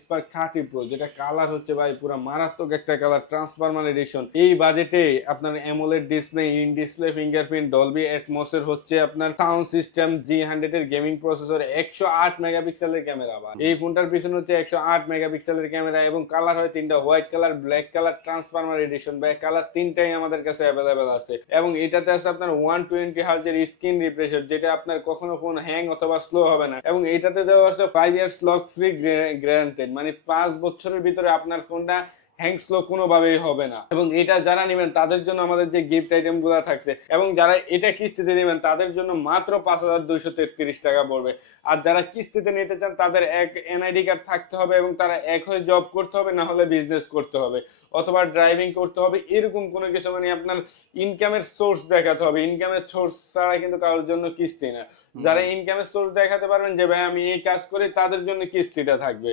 Spark thirty pro যেটা colour হচ্ছে ভাই পুরো মারাত্মক একটা কালার ট্রান্সফারমার এডিশন এই বাজেটে আপনার AMOLED display in display fingerprint Dolby এটমসের হচ্ছে আপনার সাউন্ড সিস্টেম জি হান্ড্রেড এর গেমিং প্রসেসর একশো আট মেগাপিক্সেলের ক্যামেরা আবার এই ফোনটার পিছনে হচ্ছে একশো আট মেগাপিক্সেলের ক্যামেরা এবং কালার হয় তিনটা white colour black colour transformer edition black colour তিনটাই আমাদের কাছে অ্যাভেলেবেল আছে। এবং এটাতে আছে আপনার ওয়ান টোয়েন্টি হার্জের স্ক্রিন রিফ্রেশার যেটা আপনার কখনো ফোন হ্যাং অথবা স্লো হবে না। এবং এটাতে দেওয়া আছে five years lock free guaranteed মানে পাঁচ বছরের ভিতরে আপনার ফোনটা হ্যাং স্লো কোনোভাবেই হবে না। এবং এটা যারা নেবেন তাদের জন্য আমাদের যে গিফট আইটেমগুলো থাকছে এবং যারা এটা কিস্তিতে নেবেন তাদের জন্য মাত্র পাঁচ হাজার দুইশো তেত্রিশ টাকা পড়বে। আর যারা কিস্তিতে নিতে চান তাদের এক এনআইডি কার্ড থাকতে হবে এবং তারা এক হয়ে জব করতে হবে না হলে বিজনেস করতে হবে অথবা ড্রাইভিং করতে হবে এরকম কোনো কিছু মানে আপনার ইনকামের সোর্স দেখাতে হবে। ইনকামের সোর্স ছাড়া কিন্তু কারোর জন্য কিস্তি না। যারা ইনকামের সোর্স দেখাতে পারবেন যে ভাই আমি এই কাজ করি তাদের জন্য কিস্তিটা থাকবে।